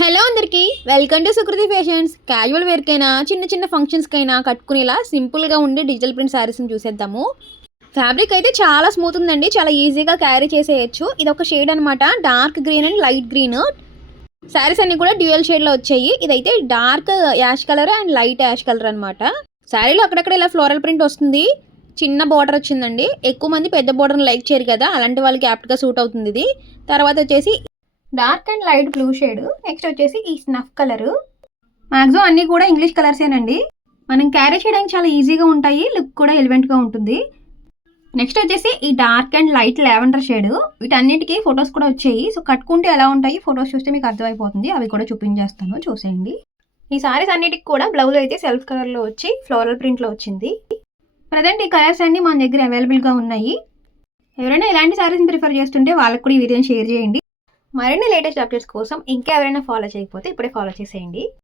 Hello అందరికీ welcome to Sukriti fashions. Casual వేర్కైనా చిన్న చిన్న ఫంక్షన్స్కైనా కట్టుకునేలా సింపుల్గా ఉండే డిజిటల్ ప్రింట్ శారీస్ని చూసేద్దాము. ఫ్యాబ్రిక్ అయితే చాలా స్మూత్ ఉందండి, చాలా ఈజీగా క్యారీ చేసేయచ్చు. ఇది ఒక షేడ్ అనమాట, dark green and light green. Saris అన్ని కూడా డ్యూయల్ షేడ్లో వచ్చాయి. ఇదైతే dark ash colour and light ash colour అనమాట. శారీలో అక్కడక్కడ ఇలా ఫ్లోరల్ ప్రింట్ వస్తుంది, చిన్న బార్డర్ వచ్చిందండి. ఎక్కువ మంది పెద్ద బార్డర్ని లైక్ చేయరు కదా, అలాంటి వాళ్ళకి యాప్ట్గా సూట్ అవుతుంది ఇది. తర్వాత వచ్చేసి dark and light blue shade. Next వచ్చేసి ఈ స్నఫ్ కలర్. మ్యాక్సిమం అన్నీ కూడా ఇంగ్లీష్ కలర్సేనండి, మనం క్యారీ చేయడానికి చాలా ఈజీగా ఉంటాయి, లుక్ కూడా ఎలివెంట్గా ఉంటుంది. నెక్స్ట్ వచ్చేసి ఈ dark and light lavender shade. వీటన్నిటికీ ఫొటోస్ కూడా వచ్చాయి, సో కట్టుకుంటే ఎలా ఉంటాయి ఫొటోస్ చూస్తే మీకు అర్థమైపోతుంది. అవి కూడా చూపించేస్తాను, చూసేయండి. ఈ సారీస్ అన్నిటికి కూడా బ్లౌజ్ అయితే సెల్ఫ్ కలర్లో వచ్చి ఫ్లోరల్ ప్రింట్లో వచ్చింది. ప్రజెంట్ ఈ కలర్స్ అన్ని మన దగ్గర అవైలబుల్గా ఉన్నాయి. ఎవరైనా ఇలాంటి సారీస్ని ప్రిఫర్ చేస్తుంటే వాళ్ళకి కూడా ఈ వీడియోని షేర్ చేయండి. మరిన్ని లేటెస్ట్ అప్డేట్స్ కోసం ఇంకా ఎవరైనా ఫాలో చేయకపోతే ఇప్పుడే ఫాలో చేసేయండి.